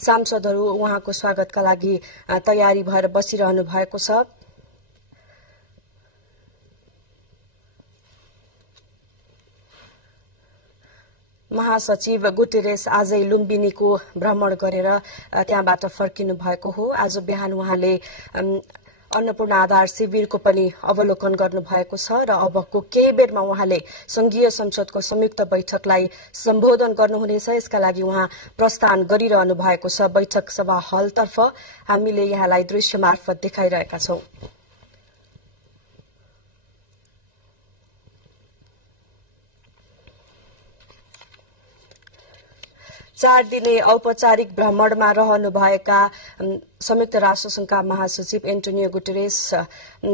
सांसदहरू उहाँको स्वागतका लागि तयारी भएर बसिरहनु भएको छ। महासचिव गुटेरेस आजै लुम्बिनीको भ्रमण गरेर त्यहाँबाट फर्किनु भएको हो। आज बिहान उहाँले अन्नपूर्ण आधार शिविरको पनि अवलोकन गर्नु भएको छ र अबको केही बेरमा उहाँले संघीय संसदको संयुक्त बैठकलाई सम्बोधन गर्नुहुनेछ। यसका लागि उहाँ प्रस्थान गरिरहनु भएको छ। बैठक सभा हलतर्फ हामीले यहाँलाई दृश्य मार्फत देखाइरहेका छौं। चार दिने औपचारिक भ्रमणमा रहनुभएका संयुक्त राष्ट्रसंघका महासचिव एन्टोनियो गुटेरेस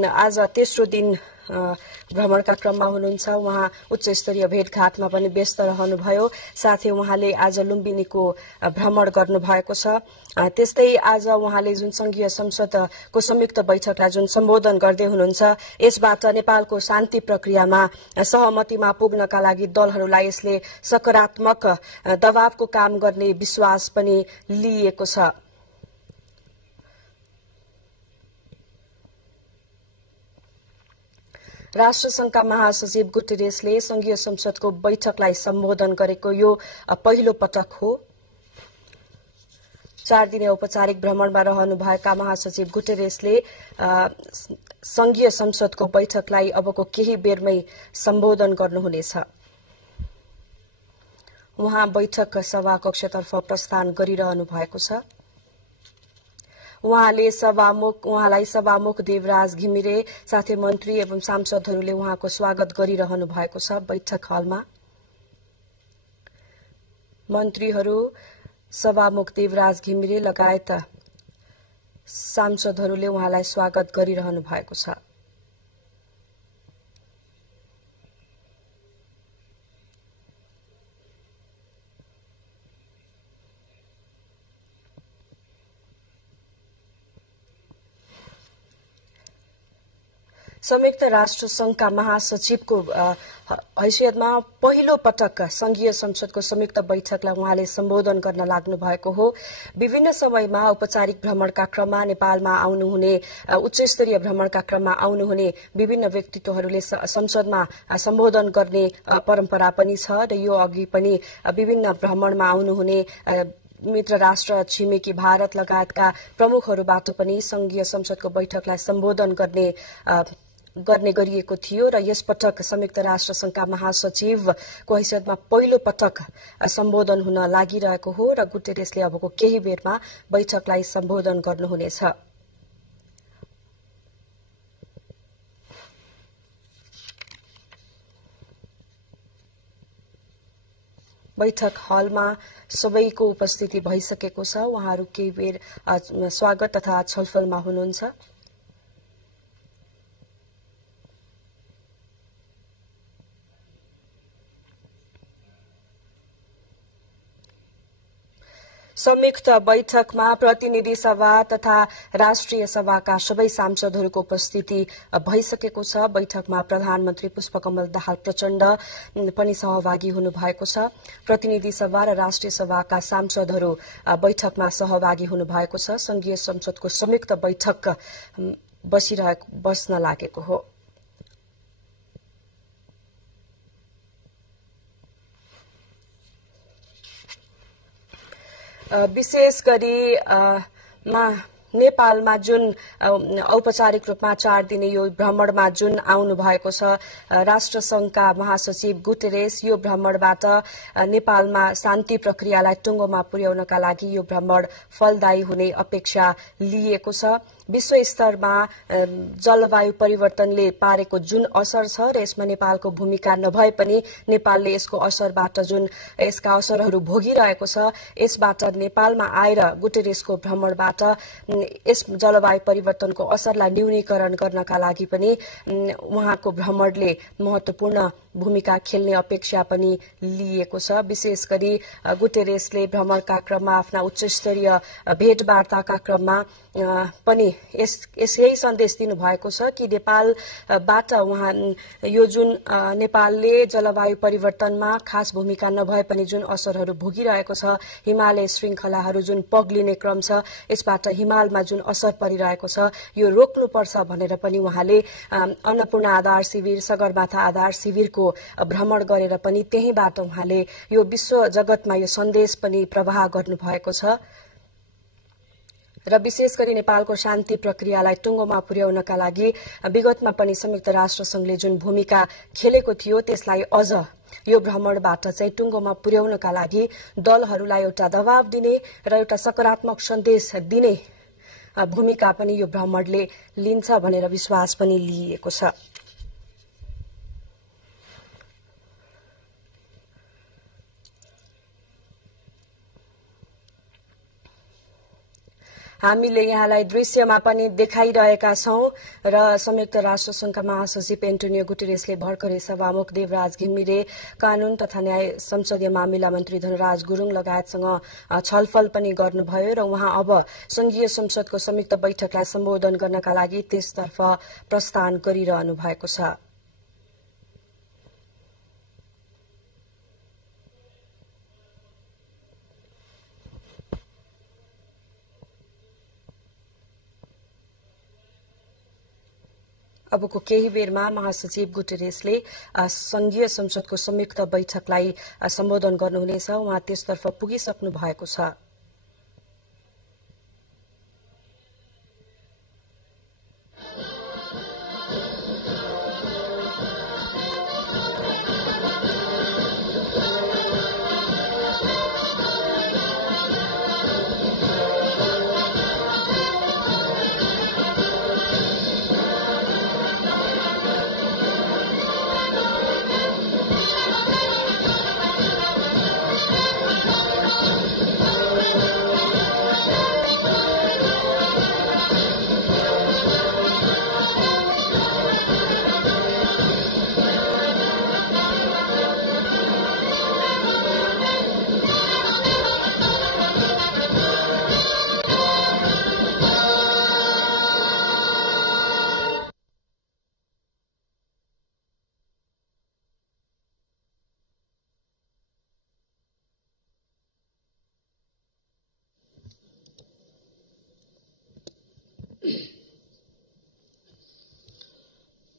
आज तेस्रो दिन भ्रमणका क्रममा हुनुहुन्छ। उहाँ उच्च स्तरीय भेटघाटमा पनि व्यस्त रहनुभयो। साथै उहाँले आज लुम्बिनीको भ्रमण गर्नुभएको छ। त्यस्तै आज उहाँले जुन संघीय संसदको संयुक्त बैठकलाई जुन सम्बोधन गर्दै हुनुहुन्छ, यसबाट नेपालको शान्ति प्रक्रियामा सहमतिमा पुग्नका लागि दलहरूलाई यसले सकारात्मक दबावको काम गर्ने विश्वास पनि लिएको छ। राष्ट्रसंघका महासचिव गुटेरेसले संघीय संसदको बैठकलाई सम्बोधन गरेको यो पहिलो पटक हो। 4 दिने औपचारिक भ्रमणमा रहनुभएका महासचिव गुटेरेसले संघीय संसदको बैठकलाई अबको केही बेरमै सम्बोधन गर्नुहुनेछ। उहाँ बैठक सभाकक्षतर्फ प्रस्थान गरिरहनु भएको छ। उहाँलाई सभामुख देवराज घिमिरे साथै मन्त्री एवं सांसदहरूले उहाँको स्वागत गरिरहनु भएको छ। बैठक हलमा मन्त्रीहरू, सभामुख देवराज घिमिरे लगायत सांसदहरूले उहाँलाई स्वागत गरिरहनु भएको छ। संयुक्त राष्ट्र संघका महासचिवको हैसियतमा पहिलो पटक संघीय संसदको संयुक्त बैठकलाई उहाँले सम्बोधन गर्न लाग्नु भएको हो। विभिन्न समयमा औपचारिक भ्रमणका क्रममा नेपालमा आउनुहुने, उच्च स्तरीय भ्रमणका क्रममा आउनुहुने विभिन्न व्यक्तित्वहरूले संसदमा सम्बोधन गर्ने परम्परा पनि छ र यो अघि पनि विभिन्न भ्रमणमा आउनुहुने मित्र राष्ट्र छिमेकी भारत लगायतका प्रमुखहरूबाट पनि संघीय संसदको बैठकलाई सम्बोधन गर्ने गरिएको थियो र यसपटक संयुक्त राष्ट्र संघका महासचिवको हैसियतमा पहिलो पटक सम्बोधन हुन लागिरहेको हो र गुटेरेसले अबको केही बेरमा बैठकलाई सम्बोधन गर्नुहुनेछ। बैठक हलमा सबैको उपस्थिति भइसकेको छ। उहाँहरू केही बेर स्वागत तथा छलफलमा हुनुहुन्छ। संयुक्त बैठकमा प्रतिनिधि सभा तथा राष्ट्रिय सभाका सबै सांसदहरूको उपस्थिति भइसकेको छ। बैठकमा प्रधानमन्त्री पुष्पकमल दाहाल प्रचण्ड पनि सहभागी हुनुभएको छ। प्रतिनिधि सभा र राष्ट्रिय सभाका सांसदहरू बैठकमा सहभागी हुनुभएको छ। संघीय संसदको संयुक्त बैठक बस्न लागेको हो। विशेष गरी नेपालमा जुन औपचारिक रूपमा 4 दिने यो भ्रमणमा जुन आउनु भएको छ राष्ट्रसंघका महासचिव गुटेरेस, यो भ्रमणबाट नेपालमा शान्ति प्रक्रियालाई टुङ्गोमा पुर्याउनका लागि यो भ्रमण फलदायी हुने अपेक्षा लिएको छ। विश्व स्तरमा जलवायु परिवर्तनले पारेको जुन असर छ र यसमा नेपालको भूमिका नभए पनि नेपालले यसको असरबाट जुन यसका असरहरू भोगिरहेको छ, यसबाट नेपालमा आएर गुटेरेसको भ्रमणबाट यस जलवायु परिवर्तनको असरलाई न्यूनीकरण गर्नका लागि पनि उहाँको भ्रमणले महत्वपूर्ण भूमिका खेल्ने अपेक्षा पनि लिएको छ। विशेष गरी गुटेरेसले भ्रमणका क्रममा आफ्ना उच्चस्तरीय भेटवार्ताका क्रममा पनि यही सन्देश दिनुभएको छ कि नेपालबाट उहाँ यो जुन नेपालले जलवायु परिवर्तनमा खास भूमिका नभए पनि जुन असरहरू भोगिरहेको छ, हिमालय श्रृंखलाहरू जुन पग्लिने क्रम छ, यसबाट हिमालमा जुन असर परिरहेको छ यो रोक्नुपर्छ भनेर पनि उहाँले अन्नपूर्ण आधार शिविर, सगरमाथा आधार शिविरको भ्रमण गरेर पनि त्यहीबाट उहाँले यो विश्व जगतमा यो सन्देश पनि प्रवाह गर्नुभएको छ। र विशेष गरी नेपालको शान्ति प्रक्रियालाई टुङ्गोमा पुर्याउनका लागि विगतमा पनि संयुक्त राष्ट्र संघले जुन भूमिका खेलेको थियो त्यसलाई अझ यो भ्रमणबाट चाहिँ टुङ्गोमा पुर्याउनका लागि दलहरूलाई एउटा दबाव दिने र एउटा सकारात्मक सन्देश दिने भूमिका पनि यो भ्रमणले लिन्छ भनेर विश्वास पनि लिइएको छ। हामीले यहाँलाई दृश्यमा पनि देखाइरहेका छौं र संयुक्त राष्ट्र संघका महासचिव एन्टोनियो गुटेरेसले भर्खरै सभामुख देवराज घिमिरे, कानून तथा न्याय संसदीय मामिला मन्त्री धनराज गुरुङ लगायतसँग छलफल पनि गर्नुभयो र उहाँ अब संघीय संसदको संयुक्त बैठकलाई सम्बोधन गर्नका लागि त्यसतर्फ प्रस्थान गरिरहनु भएको छ। अबको केही बेरमा महासचिव गुटेरेसले संघीय संसदको संयुक्त बैठकलाई सम्बोधन गर्नुहुनेछ। उहाँ त्यसतर्फ पुगिसक्नु भएको छ।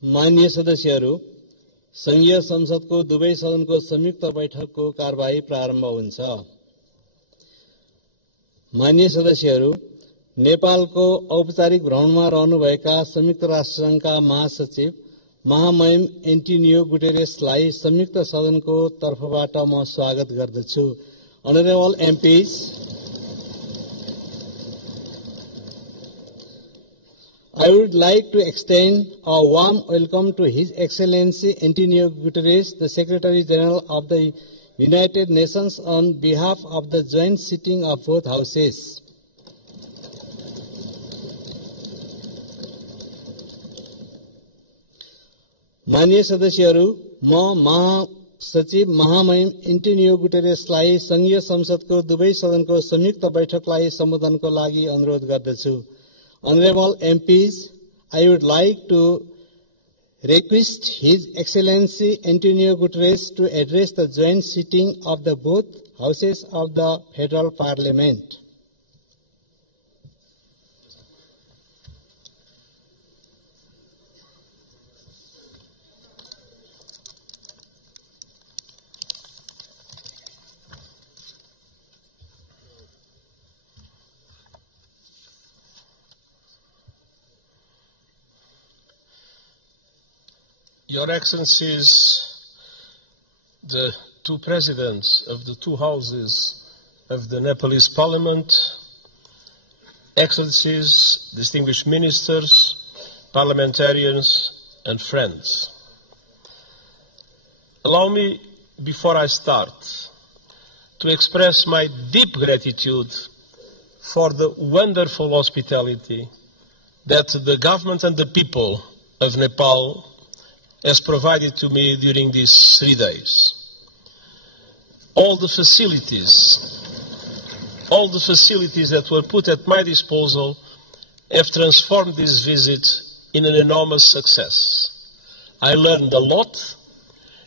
माननीय सदस्यहरू, संघीय संसदको दुवै सदनको संयुक्त बैठकको कार्यवाही प्रारम्भ हुन्छ। माननीय सदस्यहरू, नेपालको औपचारिक भ्रमणमा रहनुभएका संयुक्त राष्ट्र संघका महासचिव महामहिम एन्टोनियो गुटेरेसलाई संयुक्त सदनको तर्फबाट म स्वागत गर्दछु। Honorable MPs, I would like to extend a warm welcome to His Excellency Antonio Guterres, the Secretary General of the United Nations, on behalf of the joint sitting of both houses. माननीय सदस्यहरू, म महासचिव महामहिम Antonio गुटेरेसलाई संघीय संसदको दुवै सदनको संयुक्त बैठकलाई सम्बोधनको लागि अनुरोध गर्दछु। Honorable MPs, I would like to request His Excellency Antonio Guterres to address the joint sitting of the both houses of the Federal Parliament. Your Excellencies, the two presidents of the two houses of the Nepalese Parliament, Excellencies, distinguished ministers, parliamentarians, and friends. Allow me, before I start, to express my deep gratitude for the wonderful hospitality that the government and the people of Nepal has provided to me during these 3 days. All the facilities that were put at my disposal have transformed this visit in an enormous success. I learned a lot,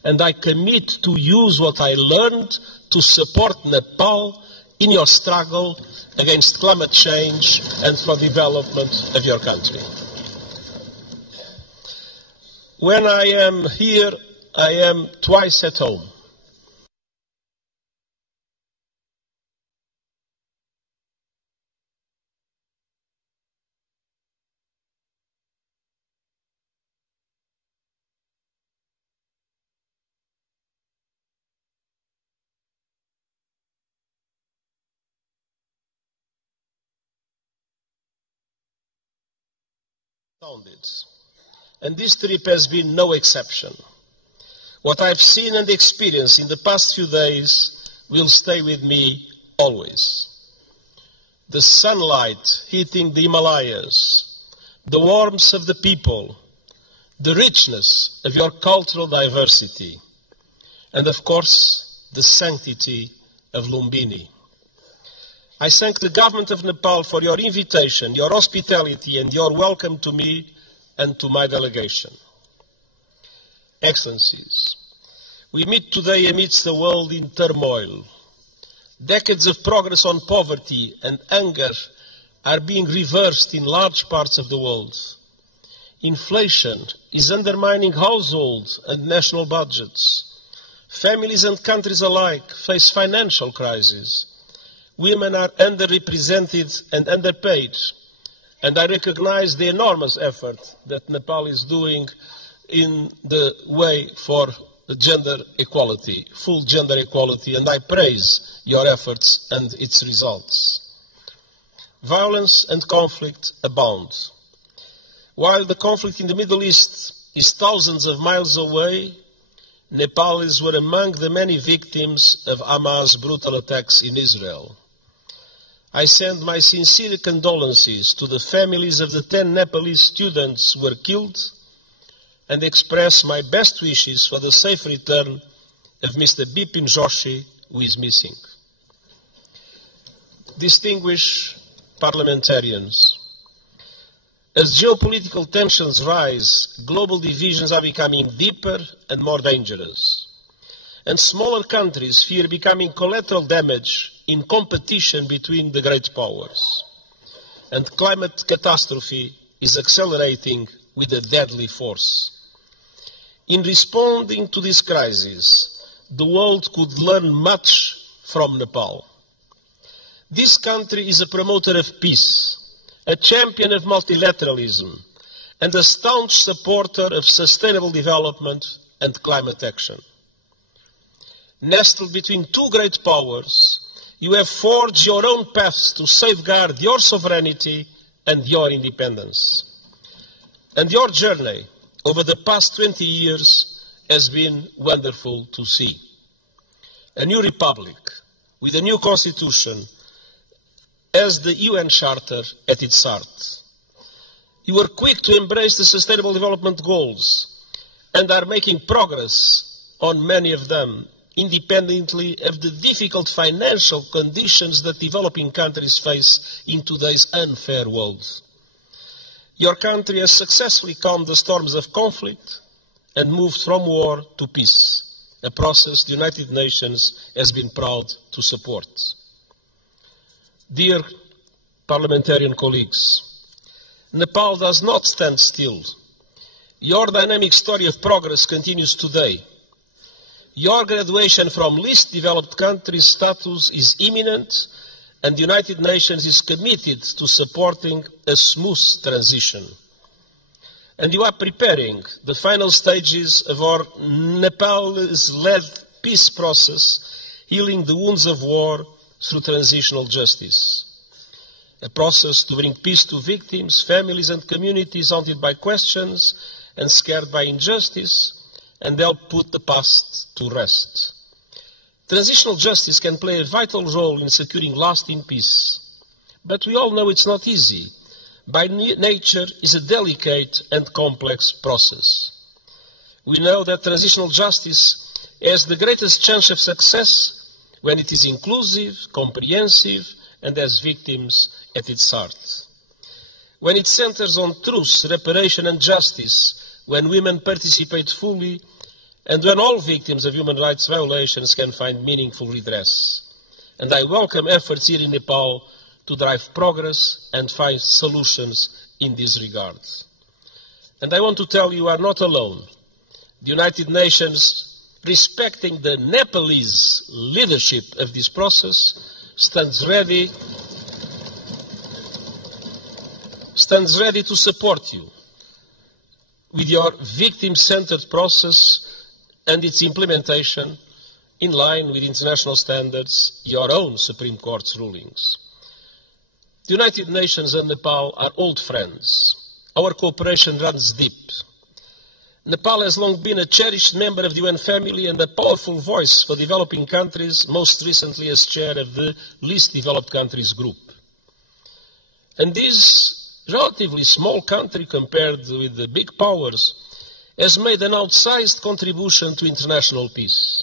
and I commit to use what I learned to support Nepal in your struggle against climate change and for development of your country. When I am here, I am twice at home. And this trip has been no exception. What I've seen and experienced in the past few days will stay with me always. The sunlight hitting the Himalayas, the warmth of the people, the richness of your cultural diversity, and of course, the sanctity of Lumbini. I thank the government of Nepal for your invitation, your hospitality, and your welcome to me and to my delegation. Excellencies, we meet today amidst a world in turmoil. Decades of progress on poverty and hunger are being reversed in large parts of the world. Inflation is undermining households and national budgets. Families and countries alike face financial crises. Women are underrepresented and underpaid, and I recognize the enormous effort that Nepal is doing in the way for gender equality, full gender equality, and I praise your efforts and its results. Violence and conflict abound. While the conflict in the Middle East is thousands of miles away, Nepalis were among the many victims of Hamas' brutal attacks in Israel. I send my sincere condolences to the families of the 10 Nepalese students who were killed and express my best wishes for the safe return of Mr. Bipin Joshi, who is missing. Distinguished parliamentarians, as geopolitical tensions rise, global divisions are becoming deeper and more dangerous, and smaller countries fear becoming collateral damage in competition between the great powers. And climate catastrophe is accelerating with a deadly force. In responding to this crisis, the world could learn much from Nepal. This country is a promoter of peace, a champion of multilateralism, and a staunch supporter of sustainable development and climate action. Nestled between two great powers, you have forged your own paths to safeguard your sovereignty and your independence. And your journey over the past 20 years has been wonderful to see. A new republic with a new constitution has the UN Charter at its heart. You were quick to embrace the Sustainable Development Goals and are making progress on many of them, independently of the difficult financial conditions that developing countries face in today's unfair world. Your country has successfully calmed the storms of conflict and moved from war to peace, a process the United Nations has been proud to support. Dear parliamentarian colleagues, Nepal does not stand still. Your dynamic story of progress continues today. Your graduation from least developed countries status is imminent, and the United Nations is committed to supporting a smooth transition. And you are preparing the final stages of our Nepalese-led peace process, healing the wounds of war through transitional justice. A process to bring peace to victims, families and communities haunted by questions and scared by injustice, and help put the past to rest. Transitional justice can play a vital role in securing lasting peace, But we all know it's not easy. By nature, is a delicate and complex process. We know that transitional justice has the greatest chance of success when it is inclusive, comprehensive, and has victims at its heart. When it centers on truth, reparation, and justice, when women participate fully, and when all victims of human rights violations can find meaningful redress. And I welcome efforts here in Nepal to drive progress and find solutions in this regard. And I want to tell you are not alone. The United Nations, respecting the Nepalese leadership of this process, stands ready to support you with your victim-centered process and its implementation in line with international standards, your own Supreme Court's rulings. The United Nations and Nepal are old friends. Our cooperation runs deep. Nepal has long been a cherished member of the UN family and a powerful voice for developing countries, most recently as chair of the Least Developed Countries Group. And this relatively small country, compared with the big powers, has made an outsized contribution to international peace.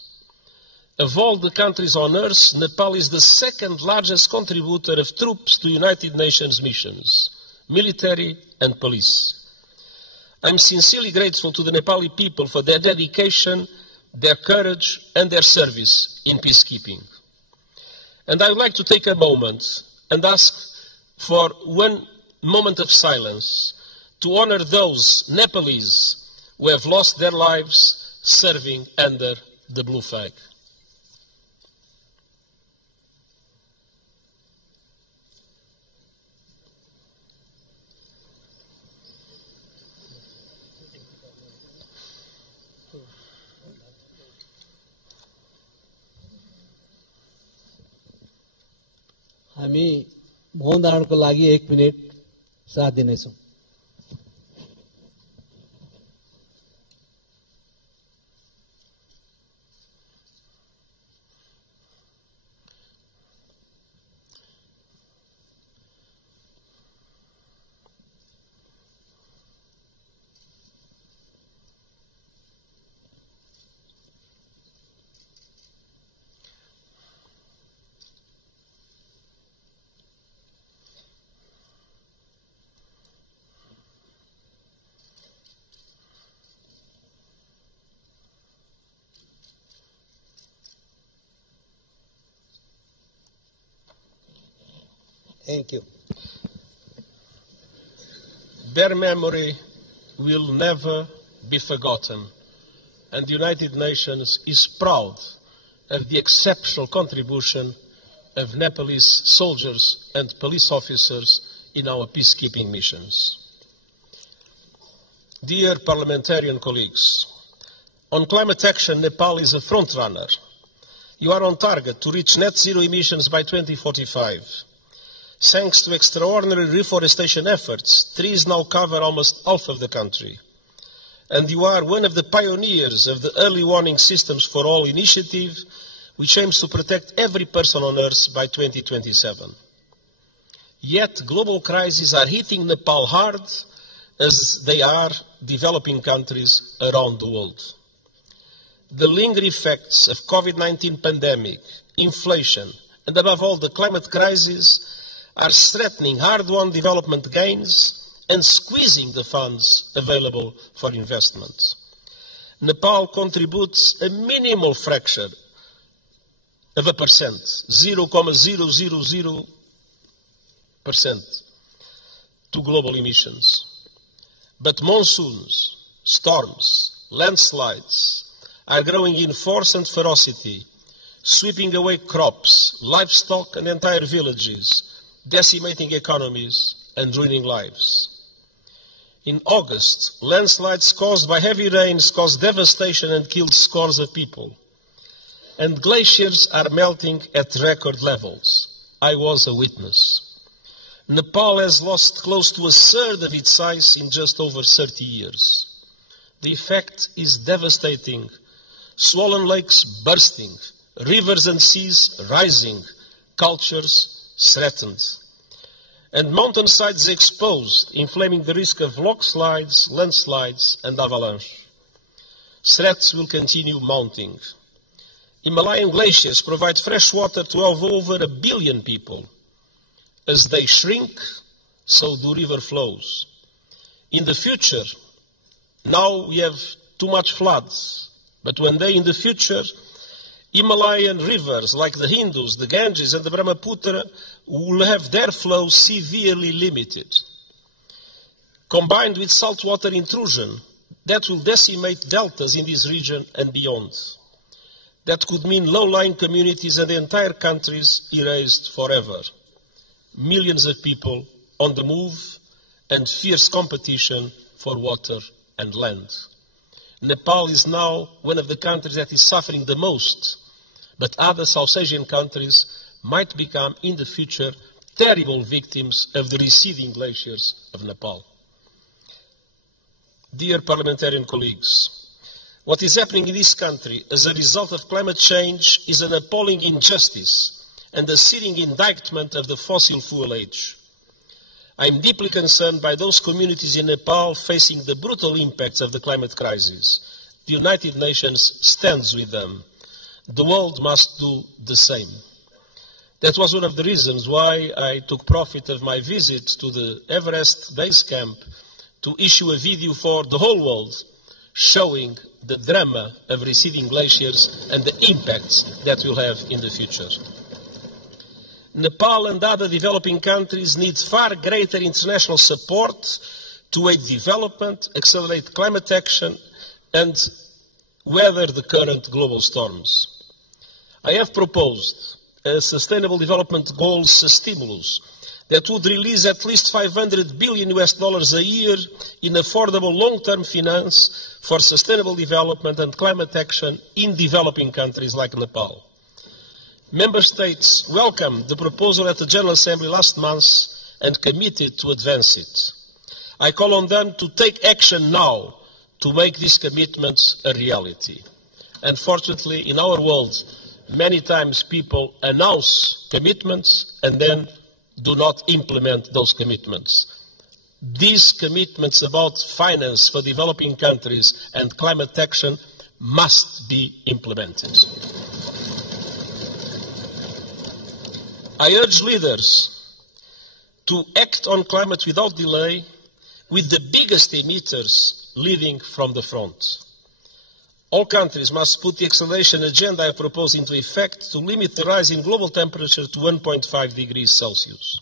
Of all the countries on earth, Nepal is the second largest contributor of troops to United Nations missions, military and police. I'm sincerely grateful to the Nepali people for their dedication, their courage, and their service in peacekeeping. And I would like to take a moment and ask for 1 moment of silence to honor those Nepalese who have lost their lives serving under the blue flag. हामी मौन धारणको लागि 1 minute साथ दिनेछौं। Thank you. Their memory will never be forgotten, and the United Nations is proud of the exceptional contribution of Nepalese soldiers and police officers in our peacekeeping missions. Dear parliamentarian colleagues, on climate action, Nepal is a frontrunner. You are on target to reach net zero emissions by 2045. Thanks to extraordinary reforestation efforts, trees now cover almost half of the country. And you are one of the pioneers of the Early Warning Systems for All initiative, which aims to protect every person on Earth by 2027. Yet global crises are hitting Nepal hard, as they are developing countries around the world. The lingering effects of COVID-19 pandemic, inflation, and above all the climate crisis are threatening hard-won development gains and squeezing the funds available for investment. Nepal contributes a minimal fraction of a percent, 0.000%, to global emissions. But monsoons, storms, landslides are growing in force and ferocity, sweeping away crops, livestock, and entire villages, decimating economies and ruining lives. In August, landslides caused by heavy rains caused devastation and killed scores of people. And glaciers are melting at record levels. I was a witness. Nepal has lost close to a third of its size in just over 30 years. The effect is devastating. Swollen lakes bursting, rivers and seas rising, cultures threatened. and mountainsides exposed, inflaming the risk of landslides, and avalanche. Threats will continue mounting. Himalayan glaciers provide fresh water to over 1 billion people. As they shrink, so do river flows. In the future, now we have too much floods, but one day in the future, Himalayan rivers like the Indus, the Ganges, and the Brahmaputra will have their flow severely limited. Combined with saltwater intrusion, that will decimate deltas in this region and beyond. That could mean low-lying communities and entire countries erased forever. Millions of people on the move and fierce competition for water and land. Nepal is now one of the countries that is suffering the most, but other South Asian countries might become in the future terrible victims of the receding glaciers of Nepal. Dear parliamentarian colleagues, what is happening in this country as a result of climate change is an appalling injustice and a searing indictment of the fossil fuel age. I am deeply concerned by those communities in Nepal facing the brutal impacts of the climate crisis. The United Nations stands with them. The world must do the same. That was one of the reasons why I took profit of my visit to the Everest base camp to issue a video for the whole world showing the drama of receding glaciers and the impacts that will have in the future. Nepal and other developing countries need far greater international support to aid development, accelerate climate action, and weather the current global storms. I have proposed a Sustainable Development Goals stimulus that would release at least $500 billion a year in affordable long-term finance for sustainable development and climate action in developing countries like Nepal. Member States welcomed the proposal at the General Assembly last month and committed to advance it. I call on them to take action now to make these commitments a reality. Unfortunately, in our world, many times people announce commitments and then do not implement those commitments. These commitments about finance for developing countries and climate action must be implemented. I urge leaders to act on climate without delay, with the biggest emitters leading from the front. All countries must put the acceleration agenda I propose into effect to limit the rise in global temperature to 1.5 degrees Celsius.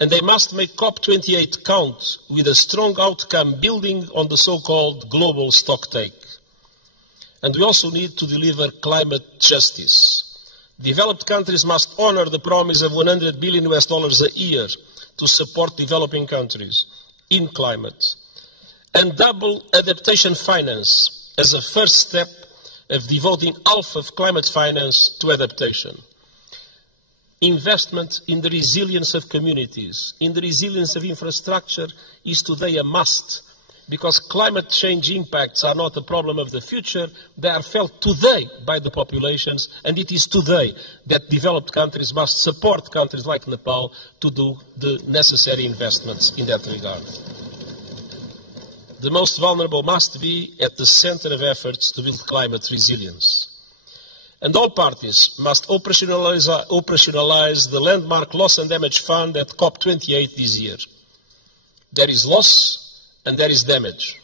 And they must make COP28 count with a strong outcome building on the so-called global stocktake. And we also need to deliver climate justice. Developed countries must honor the promise of $100 billion a year to support developing countries in climate, and double adaptation finance as a first step of devoting half of climate finance to adaptation. Investment in the resilience of communities, in the resilience of infrastructure is today a must, because climate change impacts are not a problem of the future, they are felt today by the populations, and it is today that developed countries must support countries like Nepal to do the necessary investments in that regard. The most vulnerable must be at the center of efforts to build climate resilience. And all parties must operationalize the landmark loss and damage fund at COP28 this year. There is loss and there is damage.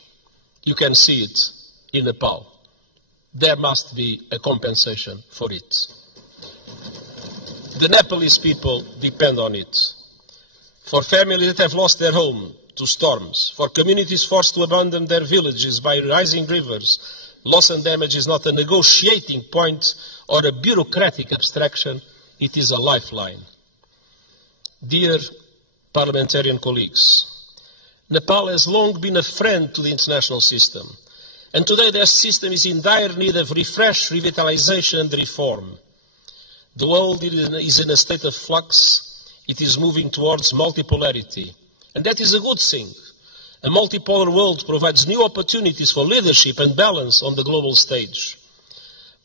You can see it in Nepal. There must be a compensation for it. The Nepalese people depend on it. For families that have lost their home to storms, for communities forced to abandon their villages by rising rivers, loss and damage is not a negotiating point or a bureaucratic abstraction, it is a lifeline. Dear parliamentarian colleagues, Nepal has long been a friend to the international system, and today their system is in dire need of refresh, revitalization and reform. The world is in a state of flux. It is moving towards multipolarity, and that is a good thing. A multipolar world provides new opportunities for leadership and balance on the global stage.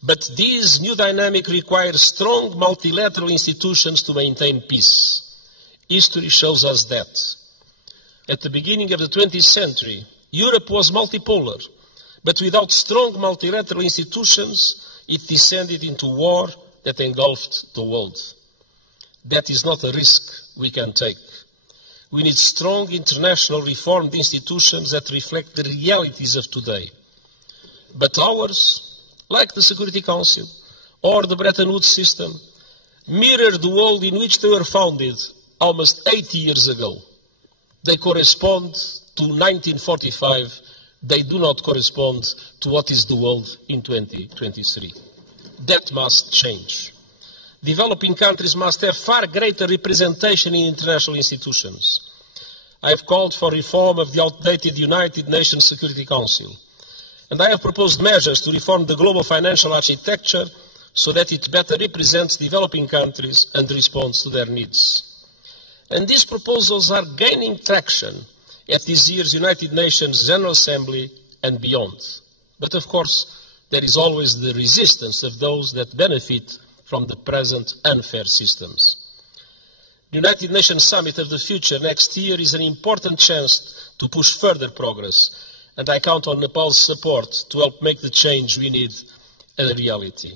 But this new dynamic requires strong multilateral institutions to maintain peace. History shows us that. At the beginning of the 20th century, Europe was multipolar, but without strong multilateral institutions, it descended into war that engulfed the world. That is not a risk we can take. We need strong international reformed institutions that reflect the realities of today. But ours, like the Security Council or the Bretton Woods system, mirror the world in which they were founded almost 80 years ago. They correspond to 1945. They do not correspond to what is the world in 2023. That must change. Developing countries must have far greater representation in international institutions. I have called for reform of the outdated United Nations Security Council, and I have proposed measures to reform the global financial architecture so that it better represents developing countries and responds to their needs. And these proposals are gaining traction at this year's United Nations General Assembly and beyond. But of course, there is always the resistance of those that benefit from the present unfair systems. The United Nations Summit of the Future next year is an important chance to push further progress, and I count on Nepal's support to help make the change we need a reality.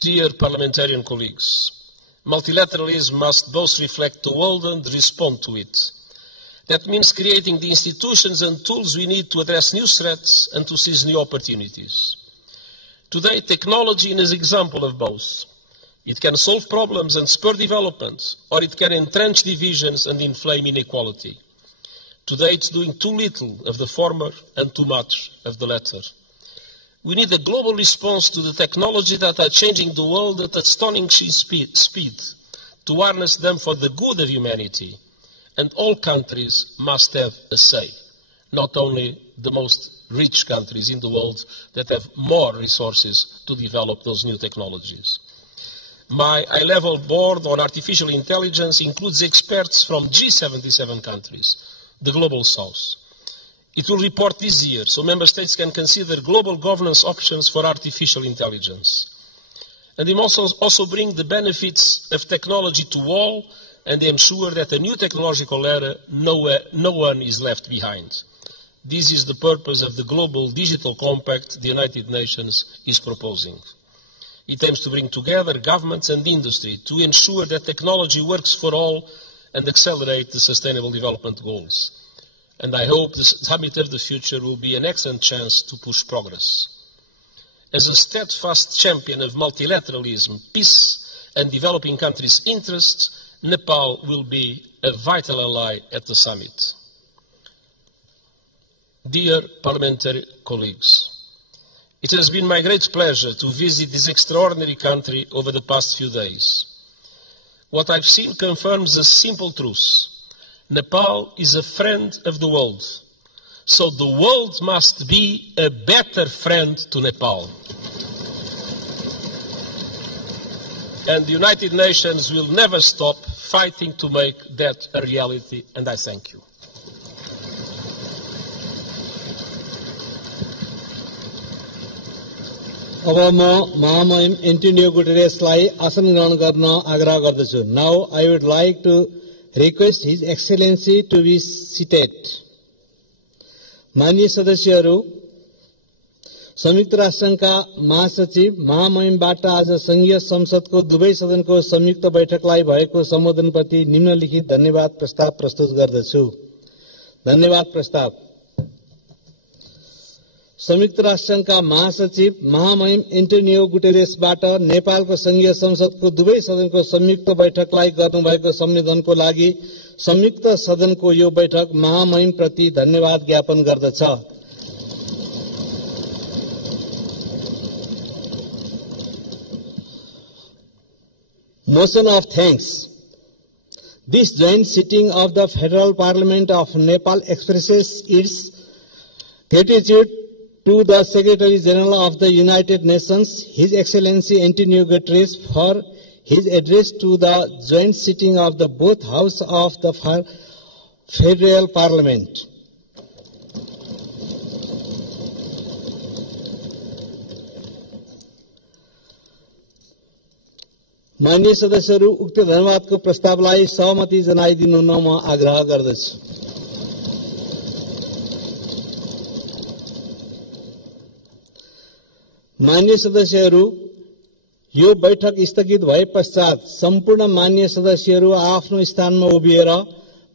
Dear parliamentarian colleagues, multilateralism must both reflect the world and respond to it. That means creating the institutions and tools we need to address new threats and to seize new opportunities. Today, technology is an example of both. It can solve problems and spur development, or it can entrench divisions and inflame inequality. Today, it's doing too little of the former and too much of the latter. We need a global response to the technology that are changing the world at astonishing speed, to harness them for the good of humanity. And all countries must have a say, not only the most rich countries in the world that have more resources to develop those new technologies. My high-level board on artificial intelligence includes experts from G77 countries, the Global South. It will report this year, so member states can consider global governance options for artificial intelligence. And it must also bring the benefits of technology to all and ensure that a new technological era, no one is left behind. This is the purpose of the Global Digital Compact the United Nations is proposing. It aims to bring together governments and industry to ensure that technology works for all and accelerate the Sustainable Development Goals. And I hope the Summit of the Future will be an excellent chance to push progress. As a steadfast champion of multilateralism, peace, and developing countries' interests, Nepal will be a vital ally at the summit. Dear parliamentary colleagues, it has been my great pleasure to visit this extraordinary country over the past few days. What I've seen confirms a simple truth. Nepal is a friend of the world, so the world must be a better friend to Nepal. And the United Nations will never stop fighting to make that a reality, and I thank you. अब म महामहिम Antonio गुटेरेसलाई आसन ग्रहण गर्न आग्रह गर्दछु. Now I would like to request his excellency to be seated. माननीय सदस्यहरू, संयुक्त राष्ट्रसङ्घका महासचिव महामहिमबाट आज संघीय संसदको दुवै सदनको संयुक्त बैठकलाई भएको सम्बोधनप्रति निम्नलिखित धन्यवाद प्रस्ताव प्रस्तुत गर्दछु. धन्यवाद प्रस्ताव. संयुक्त राष्ट्रसङ्घका महासचिव महामहिम एन्टोनियो गुटेरेसबाट नेपालको संघीय संसदको दुवै सदनको संयुक्त बैठकलाई गर्नुभएको सम्बोधनको लागि संयुक्त सदनको यो बैठक महामहिम प्रति धन्यवाद ज्ञापन गर्दछ. Motion of thanks. This joint sitting of the Federal Parliament of Nepal expresses its gratitude to the Secretary General of the United Nations, His Excellency Antonio Guterres, for his address to the joint sitting of the both Houses of the Federal Parliament. मान्य सदस्यहरू उक्त धन्यवादको प्रस्तावलाई सहमति जनाइदिनु हुन म आग्रह गर्दछु। मान्य सदस्यहरू, यो बैठक स्थगित भए पश्चात सम्पूर्ण मान्य सदस्यहरू आफ्नो स्थानमा उभिएर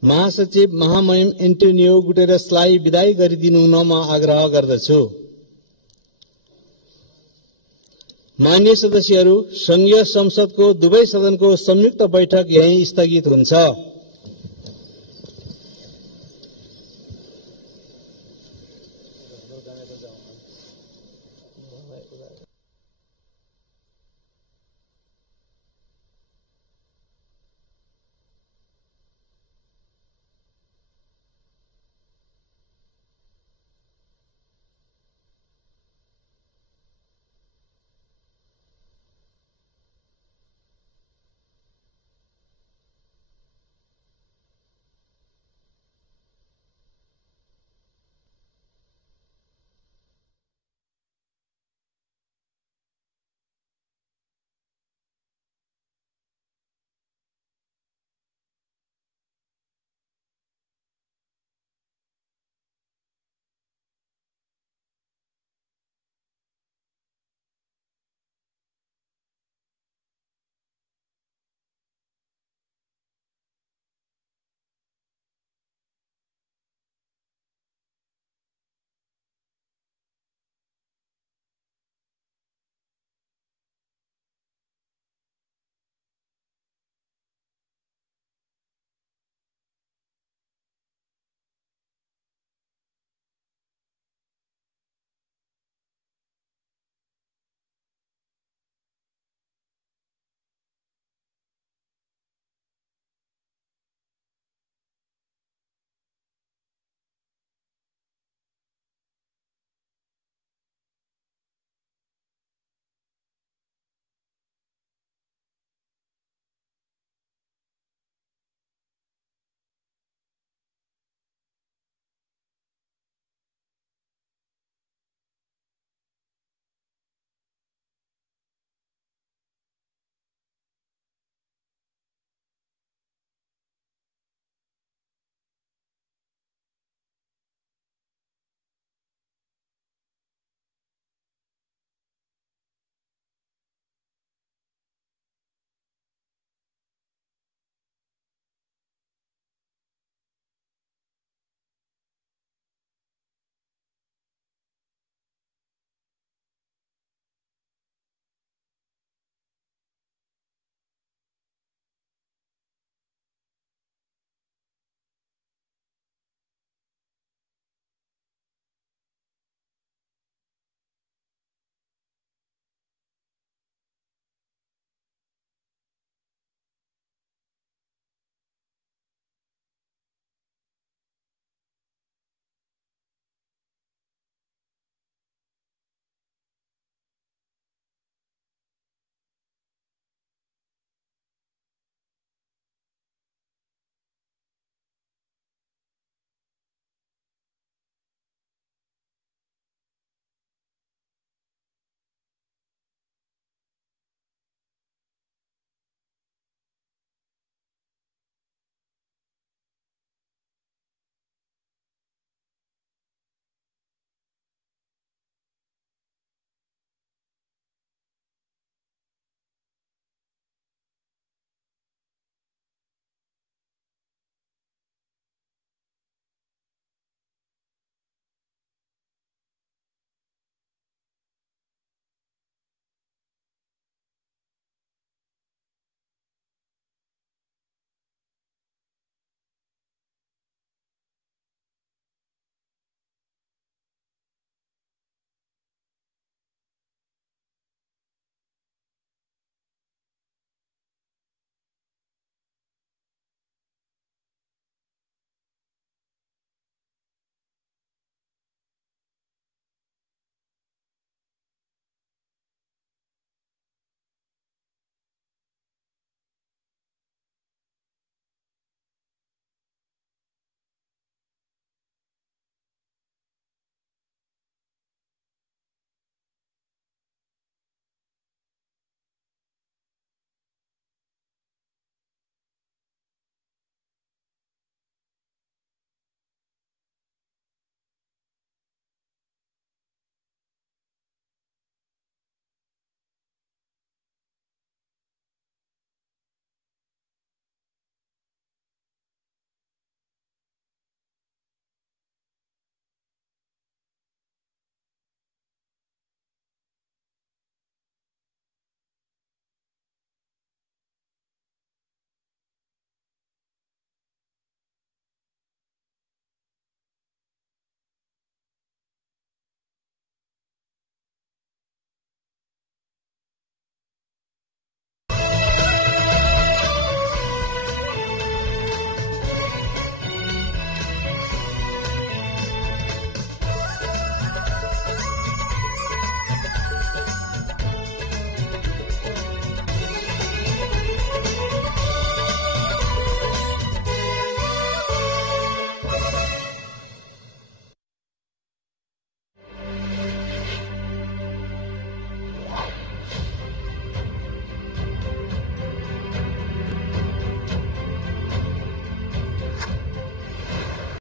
महासचिव महामहिम एन्टोनियो गुटेरेसलाई विदाई गरिदिनु हुन म आग्रह गर्दछु। मान्य सदस्यहरू, संघीय संसदको दुवै सदनको संयुक्त बैठक यही स्थगित हुन्छ।